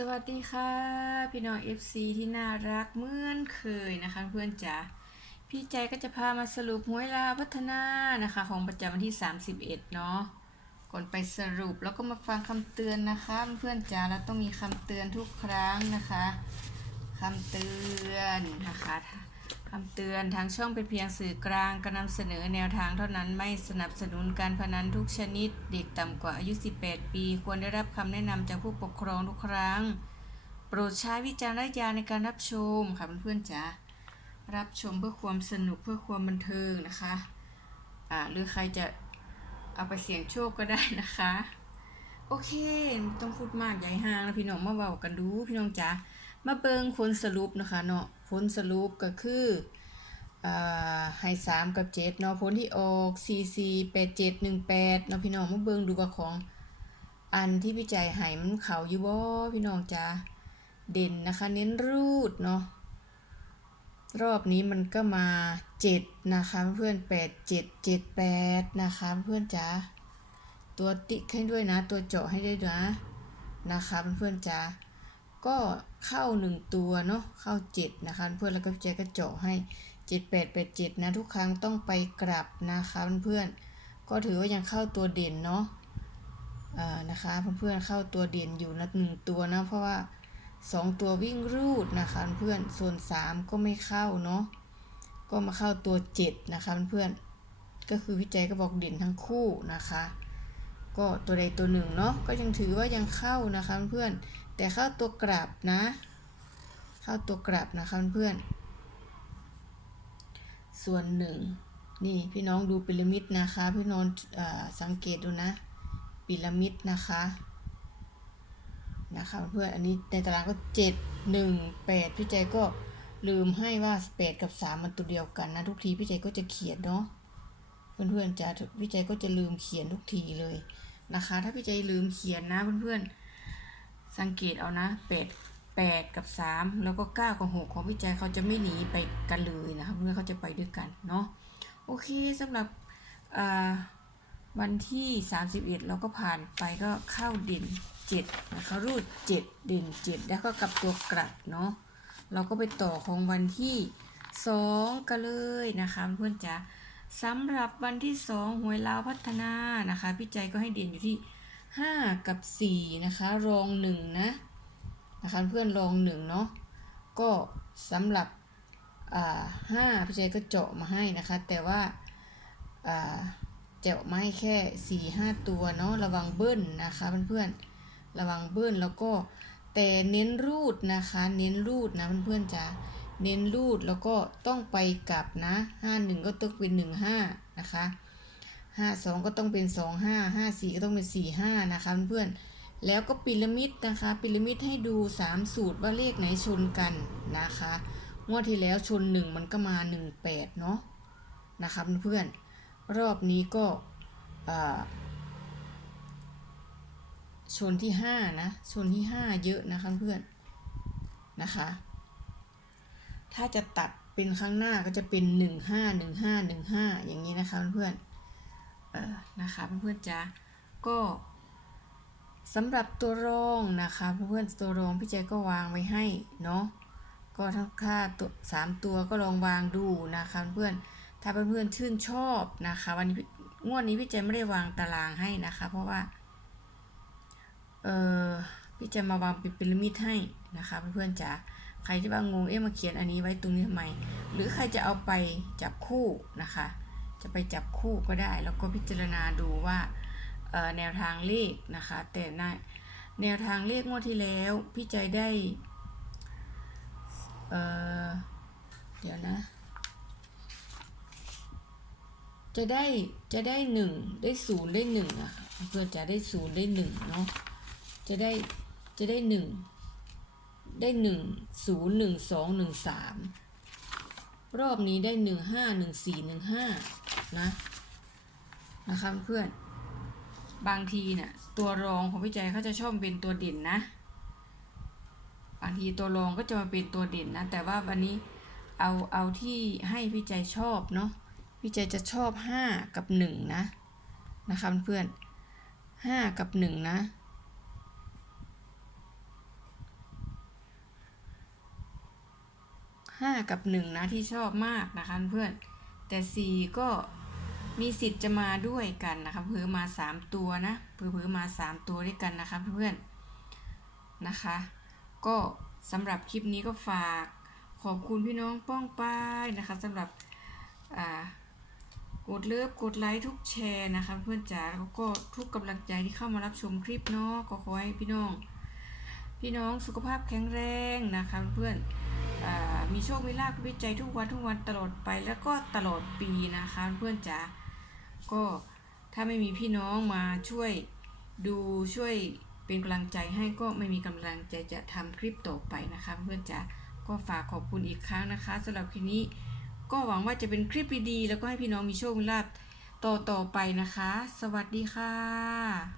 สวัสดีค่ะ พี่น้อง FC ที่น่ารักเหมือนเคยนะคะเพื่อนจ๋าพี่ใจก็จะพามาสรุปหวยลาวพัฒนานะคะของประจำวันที่ 31 เนาะก่อนไปสรุปแล้วก็มาฟังคำเตือนนะคะ เพื่อนจ๋าแล้วต้องมีคำเตือนทุกครั้งนะคะคำเตือนนะคะ คำเตือนทางช่องเป็นเพียงสื่อกลางการนำเสนอแนวทางเท่านั้นไม่สนับสนุนการพนันทุกชนิด เด็กต่ำกว่าอายุ 18 ปี ควรได้รับคำแนะนำจากผู้ปกครองทุกครั้ง โปรดใช้วิจารณญาณในการรับชมค่ะเพื่อนๆจ๋ารับชมเพื่อความสนุกเพื่อความบันเทิงนะคะอ่าหรือใครจะเอาไปเสี่ยงโชคก็ได้นะคะ โอเคต้องพูดมากใหญ่ห้างนะพี่น้องมาเว้ากันดูพี่น้องจ๋ามาเบิงผลสรุปนะคะเนาะ ผลสรุปก็คืออ่าให้สามกับเจ็ดเนาะผลที่ออกสี่สี่แปดเจ็ดหนึ่งแปดเนาะพี่น้องมาเบิงดูว่าของอันที่พี่ใจใหายมันเขาอยู่บ่พี่น้องจ๋าเด่นนะคะเน้นรูดเนาะรอบนี้มันก็มาเจ็ดนะคะเพื่อนแปดเจ็ดเจ็ดแปดนะคะเพื่อนจ๋าตัวติ๊กให้ด้วยนะ ตัวเจาะให้ด้วยนะนะคะเพื่อนจ๋า ก็เข้าหนึ่งตัวเนาะเข้าเจ็ดนะคะเพื่อนแล้วก็พี่ใจก็เจาะให้เจ็ดแปดแปดจ็ดนะทุกครั้งต้องไปกลับนะคะเพื่อนก็ถือว่ายังเข้าตัวเด่นเนาะอ่านะคะเพื่อนๆเข้าตัวเด่นอยู่นะหนึ่งตัวนะเพราะว่าสองตัววิ่งรูดนะคะเพื่อนส่วนสามก็ไม่เข้าเนาะก็มาเข้าตัวเจ็ดนะคะเพื่อนก็คือวิจัยก็บอกเด่นทั้งคู่นะคะ ก็ตัวใดตัวหนึ่งเนาะก็ยังถือว่ายังเข้านะคะเพื่อน แต่เข้าตัวกลับนะ เข้าตัวกลับนะคะเพื่อนส่วนหนึ่งนี่พี่น้องดูพีระมิดนะคะ พี่น้องอสังเกตดูนะพีระมิดนะคะนะคะเพื่อนอันนี้ในตารางก็เจ็ดหนึ่งแปดพี่ใจก็ลืมให้ว่าแปดกับสามมันตัวเดียวกันนะทุกทีพี่ใจก็จะเขียนเนาะเพื่อนๆจะพี่ใจก็จะลืมเขียนทุกทีเลยนะคะ ถ้าพี่ใจลืมเขียนนะเพื่อนๆ สังเกตเอานะแปดแปดกับสามแล้วก็เก้ากับหกของพี่ใจเขาจะไม่หนีไปกันเลยนะคะเพื่อนเขาจะไปด้วยกันเนาะโอเคสำหรับวันที่ 31 เราก็ผ่านไปก็เข้าเด่น7นะคะรูด 7 เด่น 7 แล้วก็กลับตัวกลับเนาะเราก็ไปต่อของวันที่ 2 กันเลยนะคะเพื่อนจ๋าสำหรับวันที่ 2 หวยลาวพัฒนานะคะ พี่ใจก็ให้เด่นอยู่ที่ 5 กับ 4 นะคะ รอง 1 นะนะคะเพื่อนรอง 1 เนาะก็สำหรับอ่าพี่ใจก็เจาะมาให้นะคะ แต่ว่าเจาะไม้แค่สี่ห้าตัวเนาะระวังเบิ้ลนะคะเพื่อนๆระวังเบิ้ลแล้วก็แต่เน้นรูดนะคะ เน้นรูดนะเพื่อนๆจ้ะเน้นรูดแล้วก็ต้องไปกลับนะห้าหนึ่งก็ต้องเป็นหนึ่งห้านะคะ ห้าสองก็ต้องเป็นสองห้าห้าสี่ก็ต้องเป็นสี่ห้านะคะเพื่อนๆแล้วก็พีระมิดนะคะพีระมิดให้ดูสามสูตรว่าเลขไหนชนกันนะคะงวดที่แล้วชนหนึ่งมันก็มาหนึ่งแปดเนาะนะคะเพื่อนๆรอบนี้ก็ชนที่ห้านะชนที่ห้าเยอะนะคะเพื่อนนะคะ ถ้าจะตัดเป็นข้างหน้าก็จะเป็นหนึ่งห้าหนึ่งห้าหนึ่งห้าอย่างนี้นะคะเพื่อน เออนะคะเพื่อนๆจ้าก็สำหรับตัวรองนะคะเพื่อนๆตัวรองพี่แจก็วางไว้ให้เนาะก็ทั้งค่าตัวสามตัวก็ลองวางดูนะคะเพื่อนถ้าเพื่อนๆชื่นชอบนะคะ วันนี้งวดนี้พี่เจไม่ได้วางตารางให้นะคะ เพราะว่าเออพี่จะมาวางเป็นพีระมิดให้นะคะเพื่อนๆจ๋าใครที่ว่างงเอ๊ะมาเขียนอันนี้ไว้ตรงนี้ทำไม หรือใครจะเอาไปจับคู่นะคะ จะไปจับคู่ก็ได้ แล้วก็พิจารณาดูว่าแนวทางเลขนะคะ แต่ในแนวทางเลขงวดที่แล้วพี่ใจได้เเดี๋ยวนะ จะได้จะได้หนึ่งได้ศูนย์ได้หนึ่งอะเพื่อจะได้ศูนย์ได้หนึ่งเนาะจะได้จะได้หนึ่งได้หนึ่งศูนย์หนึ่งสองหนึ่งสาม รอบนี้ได้หนึ่งห้าหนึ่งสี่หนึ่งห้านะนะคะเพื่อนบางทีเนี่ยตัวรองของพี่ใจเขาจะชอบเป็นตัวเด่นนะ บางทีตัวรองก็จะมาเป็นตัวเด่นนะ แต่ว่าวันนี้เอาเอาที่ให้พี่ใจชอบเนาะพี่ใจจะชอบห้ากับหนึ่งนะ นะคะเพื่อนห้ากับหนึ่งนะ ห้ากับหนึ่งนะที่ชอบมากนะคะเพื่อน แต่สี่ก็มีสิทธิ์จะมาด้วยกันนะคะเพื่อมาสามตัวนะเพื่อเพื่อมาสามตัวด้วยกันนะคะเพื่อนนะคะ ก็สำหรับคลิปนี้ก็ฝากขอบคุณพี่น้องป้องป้ายนะคะสำหรับกดเลิฟกดไลค์ทุกแชร์นะคะ เพื่อนจ๋าแล้วก็ทุกกำลังใจที่เข้ามารับชมคลิปเนาะก็ขอให้พี่น้อง พี่น้องสุขภาพแข็งแรงนะคะเพื่อนอา มีโชค มีลาภวิจัยทุกวันทุกวันตลอดไปแล้วก็ตลอดปีนะคะเพื่อนจ๋าก็ถ้าไม่มีพี่น้องมาช่วยดูช่วยเป็นกำลังใจให้ก็ไม่มีกำลังใจจะทำคลิปต่อไปนะคะเพื่อนจ๋าก็ฝากขอบคุณอีกครั้งนะคะสำหรับคลิปนี้ก็หวังว่าจะเป็นคลิปดีๆแล้วก็ให้พี่น้องมีโชค มีลาภต่อๆไปนะคะ สวัสดีค่ะ